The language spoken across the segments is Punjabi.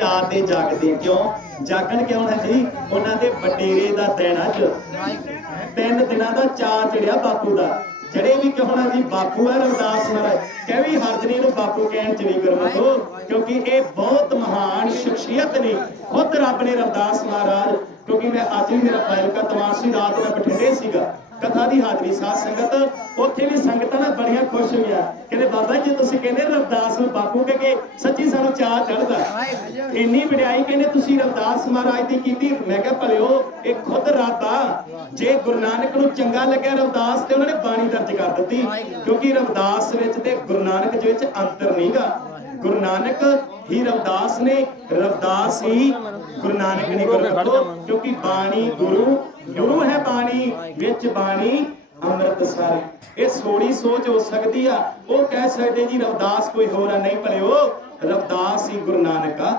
ਰਾਤ ਦੇ ਜਾਗਦੇ ਕਿਉਂ? ਜਾਗਣ ਕਿਉਂ ਹੈ ਜੀ? ਉਹਨਾਂ ਦੇ ਵਡੇਰੇ ਦਾ ਦਿਨ ਅੱਜ। ਤਿੰਨ ਦਿਨਾਂ ਦਾ ਚਾਅ ਚੜਿਆ ਬਾਪੂ ਦਾ। ਜਿਹੜੇ ਵੀ ਕਹਣਾ ਜੀ, ਬਾਪੂ ਹੈ ਰਵਦਾਸ ਮਹਾਰਾਜ। ਕਹਿ ਵੀ ਹਰਜਨੀ ਨੂੰ ਬਾਪੂ ਕਹਿਣ ਚ ਨਹੀਂ ਗੁਰਮਤੋ ਕਿਉਂਕਿ ਇਹ ਬਹੁਤ ਮਹਾਨ ਸ਼ਖਸੀਅਤ ਨੇ। ਖੁਦ ਰੱਬ ਨੇ ਰਵਦਾਸ ਮਹਾਰਾਜ ਕਿਉਂਕਿ ਮੈਂ ਅੱਜ ਵੀ ਮੇਰਾ ਫਾਇਲ ਕਾ ਤਮਾਸ਼ੀ ਰਾਤ ਮੈਂ ਬਠਿੰਡੇ ਸੀਗਾ, ਕਥਾ ਦੀ ਹਾਜ਼ਰੀ, ਸਾਧ ਸੰਗਤ। ਉੱਥੇ ਵੀ ਸੰਗਤਾਂ ਨਾਲ ਬੜੀਆਂ ਖੁਸ਼ ਹੋਈਆਂ। ਕਹਿੰਦੇ, ਬਾਬਾ ਜੀ, ਤੁਸੀਂ ਕਹਿੰਦੇ ਰਵਿਦਾਸ ਨੂੰ ਬਾਪੂ ਕਹਿ ਸੱਚੀ ਸਾਨੂੰ ਚਾਹ ਚੜਦਾ ਇੰਨੀ ਵਡਿਆਈ ਕਹਿੰਦੇ, ਤੁਸੀਂ ਰਵਦਾਸ ਮਹਾਰਾਜ ਦੀ ਕੀਤੀ। ਮੈਂ ਕਿਹਾ, ਭਲਿਓ, ਇਹ ਖੁਦ ਰਾਤਾ। ਜੇ ਗੁਰੂ ਨਾਨਕ ਨੂੰ ਚੰਗਾ ਲੱਗਿਆ ਰਵਦਾਸ ਤੇ ਉਹਨਾਂ ਨੇ ਬਾਣੀ ਦਰਜ ਕਰ ਦਿੱਤੀ। ਕਿਉਂਕਿ ਰਵਦਾਸ ਵਿੱਚ ਤੇ ਗੁਰੂ ਨਾਨਕ ਦੇ ਵਿੱਚ ਅੰਤਰ ਨਹੀਂਗਾ ਗੁਰੂ ਨਾਨਕ, ਹੀ ਰਵਿਦਾਸ ਨੇ, ਰਵਿਦਾਸ ਹੀ ਗੁਰੂ ਨਾਨਕ ਨੇ ਗੁਰੂ ਕਿਉਂਕਿ ਬਾਣੀ ਗੁਰੂ ਗੁਰੂ ਹੈ ਬਾਣੀ, ਵਿੱਚ ਬਾਣੀ, ਅੰਮ੍ਰਿਤ ਸਾਰੇ। ਇਹ ਸੋੜੀ ਸੋਚ ਹੋ ਸਕਦੀ ਆ। ਉਹ ਕਹਿ ਸਕਦੇ ਜੀ, ਰਵਦਾਸ ਕੋਈ ਹੋਰ ਆ, ਨਹੀਂ ਭਲਿਓ, ਰਵਦਾਸ ਹੀ ਗੁਰੂ ਨਾਨਕ ਆ।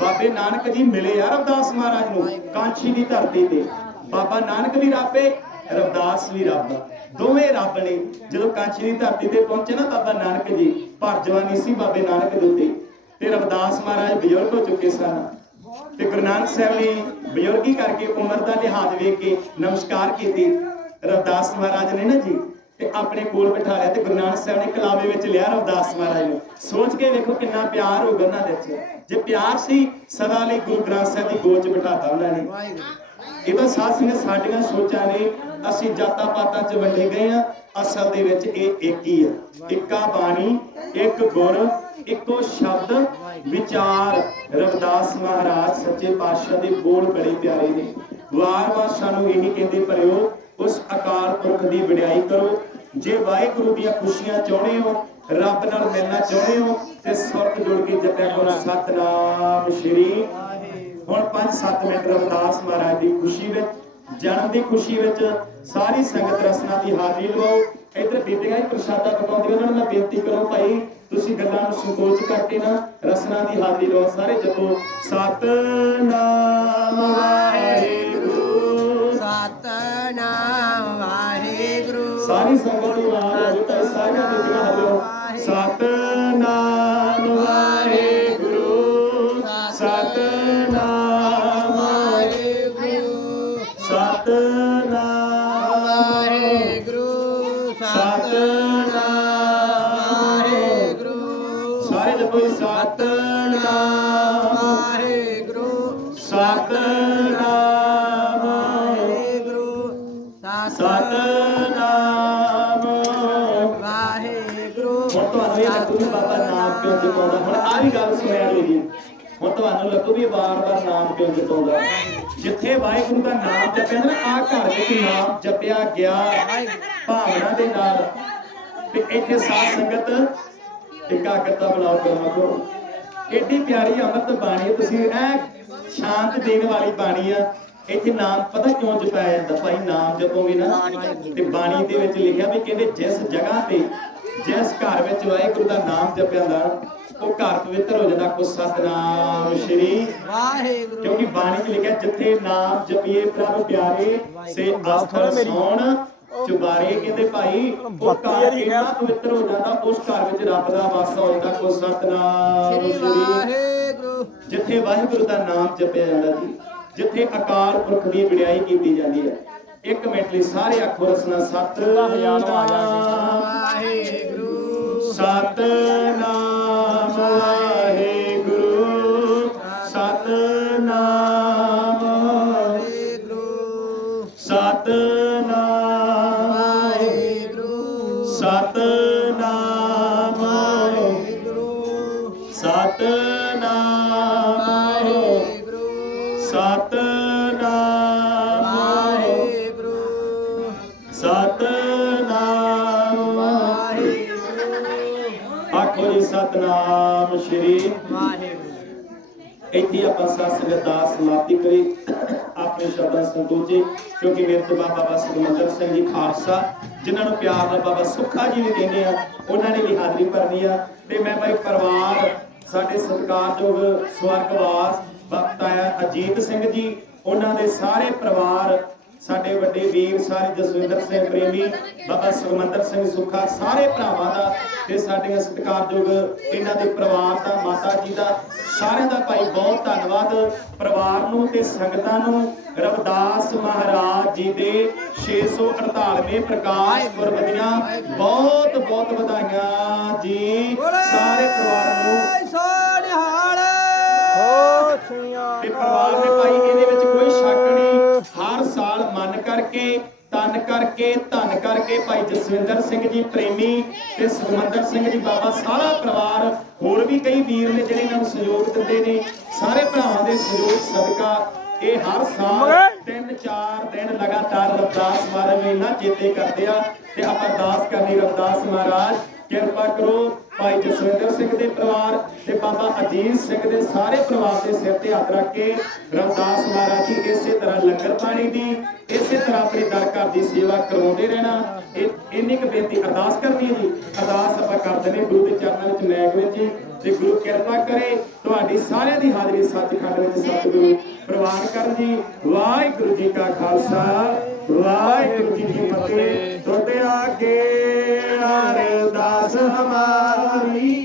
ਬਾਬੇ ਨਾਨਕ ਜੀ ਮਿਲੇ ਆ ਰਵਦਾਸ ਮਹਾਰਾਜ ਨੂੰ, ਕਾਂਛੀ ਦੀ ਧਰਤੀ ਤੇ। ਬਾਬਾ ਨਾਨਕ ਵੀ ਰੱਬ ਏ, ਰਵਦਾਸ ਵੀ ਰੱਬ ਆ। ਦੋਵੇਂ ਰੱਬ ਨੇ ਜਦੋਂ ਕਾਂਛੀ ਦੀ ਧਰਤੀ ਤੇ ਪਹੁੰਚੇ ਨਾ ਬਾਬਾ ਨਾਨਕ ਜੀ ਭਰ ਜਵਾਨੀ ਸੀ ਬਾਬੇ ਨਾਨਕ ਦੇ ਉੱਤੇ। ਤੇ ਰਵਿਦਾਸ ਮਹਾਰਾਜ ਬਜ਼ੁਰਗ ਹੋ ਚੁੱਕੇ ਸਨ। ਤੇ ਗੁਰੂ ਨਾਨਕ ਸਾਹਿਬ ਨੇ ਬਜ਼ੁਰਗੀ ਕਰਕੇ ਉਮਰ ਦਾ ਲਿਹਾਜ਼ ਵੇਖ ਕੇ ਨਮਸਕਾਰ ਕੀਤੀ। ਰਵਿਦਾਸ ਮਹਾਰਾਜ ਨੇ ਨਾ ਜੀ, ਤੇ ਆਪਣੇ ਕੋਲ ਬਿਠਾ ਲਿਆ ਤੇ ਗੁਰੂ ਨਾਨਕ ਸਾਹਿਬ ਨੇ ਕਲਾਵੇ ਵਿੱਚ ਲਿਆ ਰਵਿਦਾਸ ਮਹਾਰਾਜ ਨੂੰ। ਸੋਚ ਕੇ ਵੇਖੋ ਕਿੰਨਾ ਪਿਆਰ ਹੋਊਗਾ ਉਹਨਾਂ ਦੇ ਵਿੱਚ। ਜੇ ਪਿਆਰ ਸੀ, ਸਦਾ ਲਈ ਗੁਰੂ ਗ੍ਰੰਥ ਸਾਹਿਬ ਦੀ ਗੋਚ ਬਿਠਾਤਾ ਉਹਨਾਂ ਨੇ। ਇਹ ਤਾਂ ਸਾਧ ਸੰਗਤ ਸਾਡੀਆਂ ਸੋਚਾਂ ਨੇ, ਅਸੀਂ ਜਾਤਾਂ ਪਾਤਾਂ 'ਚ ਵੰਡੇ ਗਏ ਆ ਅਸਲ ਦੇ ਵਿੱਚ ਇਹ ਇੱਕ ਹੀ ਆ। ਇੱਕਾ ਬਾਣੀ, ਇੱਕ ਗੁਰ, ਇੱਕੋ ਸ਼ਬਦ, ਵਿਚਾਰ। ਰਵਿਦਾਸ ਮਹਾਰਾਜ ਸੱਚੇ ਪਾਤਸ਼ਾਹ ਦੇ ਬੋਲ ਬੜੇ ਪਿਆਰੇ ਨੇ। ਵਾਰ-ਵਾਰ ਸਾਨੂੰ ਇਹੀ ਕਹਿੰਦੇ ਭਲਿਓ ਉਸ ਅਕਾਲ ਪੁਰਖ ਦੀ ਵਡਿਆਈ ਕਰੋ। ਜੇ ਵਾਹਿਗੁਰੂ ਦੀਆਂ ਖੁਸ਼ੀਆਂ ਚਾਹੁੰਦੇ ਹੋ, ਰੱਬ ਨਾਲ ਮਿਲਣਾ ਚਾਹੁੰਦੇ ਹੋ, ਤੇ ਸੁਰਤ ਜੁੜ ਕੇ ਜਪਿਆ ਕਰੋ। ਸਤਨਾਮ ਸ਼੍ਰੀ ਹੁਣ 5-7 ਮਿੰਟ ਰਵਿਦਾਸ ਮਹਾਰਾਜ ਦੀ ਖੁਸ਼ੀ ਵਿੱਚ ਜਨਮ ਦੀ ਖੁਸ਼ੀ ਵਿੱਚ ਸਾਰੀ ਸੰਗਤ ਰਸਨਾ ਦੀ ਹਾਜ਼ਰੀ ਲਵਾਓ। ਇੱਧਰ ਬੀਬੀਆਂ ਹੀ ਪ੍ਰਸ਼ਾਦਾ ਪਕਾਉਂਦੀਆਂ ਉਹਨਾਂ ਨੂੰ ਮੈਂ ਬੇਨਤੀ ਕਰੋ ਭਾਈ ਤੁਸੀਂ ਗੱਲਾਂ ਨੂੰ ਸੰਕੋਚ ਕਰਕੇ ਨਾ ਰਸਨਾ ਦੀ ਹਾਜ਼ਰੀ ਲਵਾਓ। ਸਾਰੇ ਜਪੋ ਸਤਨਾਮ ਵਾਹਿਗੁਰੂ। ਸਤਨਾਮ ਵਾਹਿਗੁਰੂ। ਸਾਰੀ ਸੰਗਤ ਦੀ ਆਵਾਜ਼ ਸਾਰੀਆਂ ਬੀਬੀਆਂ ਹੱਲਿਓ ਸਤਨਾਮ ਸਤਨਾਮ ਵਾਹਿਗੁਰੂ ਸਤਨਾਮ ਵਾਹਿਗੁਰੂ ਸਤਨਾਮ ਵਾਹਿਗੁਰੂ ਹੁਣ ਤੁਹਾਨੂੰ ਇਹ ਲੱਗੂ ਵੀ ਬਾਬਾ ਨਾਮ ਕਿਉਂ ਜਪਾਉਂਦਾ ਹੁਣ ਆ ਵੀ ਗੱਲ ਸੁਣਿਆ ਲਓ ਹੁਣ ਤੁਹਾਨੂੰ ਲੱਗੂ ਵੀ ਵਾਰ-ਵਾਰ ਨਾਮ ਕਿਉਂ ਜਪਾਉਂਦਾ ਜਿੱਥੇ ਵਾਹਿਗੁਰੂ ਦਾ ਨਾਮ ਜਪਿਆ ਨਾ ਆ ਘਰ ਵਿੱਚ ਨਾਮ ਜਪਿਆ ਗਿਆ ਭਾਵਨਾ ਦੇ ਨਾਲ ਤੇ ਇੱਥੇ ਸਾਧ ਸੰਗਤ ਇਕਾਗਰਤਾ ਬਣਾਓ ਕਰਮਾ ਕਰੋ ਏਡੀ ਪਿਆਰੀ ਅੰਮ੍ਰਿਤ ਬਾਣੀ ਤੁਸੀਂ ਐ ਸ਼ਾਂਤ ਦੇਣ ਵਾਲੀ ਬਾਣੀ ਆ। ਇੱਥੇ ਨਾਮ ਪਤਾ ਕਿਉਂ ਜਪਾਇਆ ਜਾਂਦਾ? ਭਾਈ ਨਾਮ ਜਪੋਗੇ ਨਾ ਤੇ ਬਾਣੀ ਦੇ ਵਿੱਚ ਲਿਖਿਆ ਵੀ ਕਹਿੰਦੇ ਜਿਸ ਜਗ੍ਹਾ ਤੇ ਜਿਸ ਘਰ ਵਿੱਚ ਵਾਹਿਗੁਰੂ ਦਾ ਨਾਮ ਜਪਿਆ ਜਾਂਦਾ ਉਹ ਘਰ ਪਵਿੱਤਰ ਹੋ ਜਾਂਦਾ ਕੋ ਸਤਨਾਮ ਸ਼੍ਰੀ। ਵਾਹਿਗੁਰੂ। ਕਿਉਂਕਿ ਬਾਣੀ 'ਚ ਲਿਖਿਆ ਜਿੱਥੇ ਨਾਮ ਜਪੀਏ ਪ੍ਰਭ ਪਿਆਰੇ ਸੇ ਆਸਥਾ ਸੋਣ ਚੁਬਾਰੇ ਕਹਿੰਦੇ ਭਾਈ ਉਹ ਘਰ ਇੰਨਾ ਪਵਿੱਤਰ ਹੋ ਜਾਂਦਾ ਉਸ ਘਰ ਵਿੱਚ ਰੱਬ ਦਾ ਵਾਸਾ ਹੋ ਜਾਂਦਾ ਕੋ ਸਤਨਾਮ ਸ੍ਰੀ ਵਾਹਿਗੁਰੂ। ਜਿੱਥੇ ਵਾਹਿਗੁਰੂ ਦਾ ਨਾਮ ਜਪਿਆ ਜਾਂਦਾ ਜੀ ਜਿੱਥੇ ਅਕਾਲ ਪੁਰਖ ਦੀ ਵਿੜਾਈ ਕੀਤੀ ਜਾਂਦੀ ਹੈ। ਇੱਕ ਮਿੰਟ ਲਈ ਸਾਰੇ ਆਖੋ ਰਸਨਾ ਸਤਨਾਮ ਵਾਹਿਗੁਰੂ। ਸਤਨਾਮ ਵਾਹਿਗੁਰੂ। ਸਤਨਾਮ। ਵਾਹਿਗੁਰੂ। ਸਤਨਾਮ। ਵਾਹਿਗੁਰੂ ਸਤਨਾਮ। ਵਾਹਿਗੁਰੂ। ਸਤਨਾਮ। ਵਾਹਿਗੁਰੂ। ਸਤਨਾਮ। ਵਾਹਿਗੁਰੂ। ਸਤਨਾਮ। ਵਾਹਿਗੁਰੂ। ਆਖੋ ਜੀ ਸਤਨਾਮ ਸ਼੍ਰੀ ਵਾਹਿਗੁਰੂ। ਇੱਥੇ ਆਪਾਂ ਸਤਸੰਗ ਦਾ ਸਮਾਪਤੀ ਕਰੀ। ਆਪਣੇ ਸ਼ਬਦਾਂ ਸੰਤੋਚੇ ਕਿਉਂਕਿ ਮੇਰੇ ਤੋਂ ਬਾਬਾ ਬਾਬਾ ਸੁਖਮੰਦਰ ਸਿੰਘ ਜੀ ਖਾਲਸਾ, ਜਿਨ੍ਹਾਂ ਨੂੰ ਪਿਆਰ ਨਾਲ ਬਾਬਾ ਸੁੱਖਾ ਜੀ ਵੀ ਕਹਿੰਦੇ ਆ, ਉਹਨਾਂ ਨੇ ਵੀ ਹਾਜ਼ਰੀ ਭਰਨੀ ਆ। ਤੇ ਮੈਂ ਭਾਈ ਪਰਿਵਾਰ, ਸਾਡੇ ਸਤਿਕਾਰਯੋਗ ਸਵਰਗਵਾਸ ਵਕਤ ਅਜੀਤ ਸਿੰਘ ਜੀ, ਉਹਨਾਂ ਦੇ ਸਾਰੇ ਪਰਿਵਾਰ ਸਾਡੇ ਵੱਡੇ ਵੀਰ ਸਾਰੇ ਜਸਵਿੰਦਰ ਸਿੰਘ ਪ੍ਰੇਮੀ ਬਾਬਾ ਸੁਖਮੰਦਰ ਸਿੰਘ ਸੁੱਖਾ ਸਾਰੇ ਭਰਾਵਾਂ ਦਾ ਤੇ ਸਾਡੇ ਸਤਿਕਾਰਯੋਗ ਇਹਨਾਂ ਦੇ ਪਰਿਵਾਰ ਦਾ ਮਾਤਾ ਜੀ ਦਾ ਸਾਰਿਆਂ ਦਾ ਭਾਈ ਬਹੁਤ ਧੰਨਵਾਦ। ਪਰਿਵਾਰ ਨੂੰ ਤੇ ਸੰਗਤਾਂ ਨੂੰ ਰਵਿਦਾਸ ਮਹਾਰਾਜ ਜੀ ਦੇ 648ਵੇਂ ਪ੍ਰਕਾਸ਼ ਪੁਰਬ ਦੀਆਂ ਬਹੁਤ ਬਹੁਤ ਵਧਾਈਆਂ ਜੀ। ਸਾਰੇ ਪਰਿਵਾਰ ਨੂੰ ਸੋਨਿਹਾਲ ਹੋ ਸੁਣਿਆ ਤੇ ਪਰਿਵਾਰ ਨੇ ਭਾਈ ਇਹਦੇ ਵਿੱਚ ਕੋਈ ਸ਼ੱਕ ਨਹੀਂ। ਮਨ ਕਰਕੇ ਤਨ ਕਰਕੇ, ਧਨ ਕਰਕੇ ਭਾਈ ਜਸਵਿੰਦਰ ਸਿੰਘ ਜੀ ਪ੍ਰੇਮੀ ਤੇ ਸੁਖਮੰਦਰ ਸਿੰਘ ਜੀ ਬਾਬਾ ਸਾਰਾ ਪਰਿਵਾਰ, ਹੋਰ ਵੀ ਕਈ ਵੀਰ ਨੇ ਜਿਹੜੇ ਇਹਨਾਂ ਨੂੰ ਸਹਿਯੋਗ ਦਿੰਦੇ ਨੇ। ਸਾਰੇ ਭਰਾਵਾਂ ਦੇ ਸਹਿਯੋਗ ਸਦਕਾ ਇਹ ਹਰ ਸਾਲ ਤਿੰਨ ਚਾਰ ਦਿਨ ਲਗਾਤਾਰ ਰਵਦਾਸ ਮਹਾਰਾਜ ਨੂੰ ਇੰਨਾ ਚੇਤੇ ਕਰਦੇ ਆ ਤੇ ਆਪਾਂ ਅਰਦਾਸ ਕਰਨੀ ਰਵਦਾਸ ਮਹਾਰਾਜ ਕਿਰਪਾ ਕਰੋ ਭਾਈ ਜਸਵਿੰਦਰ ਸਿੰਘ ਦੇ ਪਰਿਵਾਰ ਤੇ ਬਾਬਾ ਅਜੀਤ ਸਿੰਘ ਦੇ ਸਾਰੇ ਪਰਿਵਾਰ ਦੇ ਸਿਰ ਤੇ ਹੱਥ ਰੱਖ ਕੇ ਰਵਦਾਸ ਮਹਾਰਾਜ ਜੀ ਇਸੇ ਤਰ੍ਹਾਂ ਲੰਗਰ ਪਾਣੀ ਦੀ, ਇਸੇ ਤਰ੍ਹਾਂ ਆਪਣੀ ਦਰ ਘਰ ਦੀ ਸੇਵਾ ਕਰਵਾਉਂਦੇ ਰਹਿਣਾ। ਇੰਨੀ ਕੁ ਬੇਨਤੀ ਅਰਦਾਸ ਕਰਨੀ ਹੈ ਜੀ। ਅਰਦਾਸ ਆਪਾਂ ਕਰਦੇ ਨੇ ਗੁਰੂ ਦੇ ਚਰਨਾਂ ਵਿੱਚ ਮੈਗ ਵਿੱਚ। ਜੀ ਤੇ ਗੁਰੂ ਕਿਰਪਾ ਕਰੇ ਤੁਹਾਡੀ ਸਾਰਿਆਂ ਦੀ ਹਾਜ਼ਰੀ ਸੱਚਖੰਡ ਵਿੱਚ ਸਤਿਗੁਰੂ ਪ੍ਰਵਾਨ ਕਰਨ ਜੀ। ਵਾਹਿਗੁਰੂ ਜੀ ਕਾ ਖਾਲਸਾ। ਵਾਹਿਗੁਰੂ ਜੀ ਕੀ ਫਤਿਹ। ਤੁਹਾਡੇ ਆਗੇ ਅਰਦਾਸ ਹਮਾਰੀ।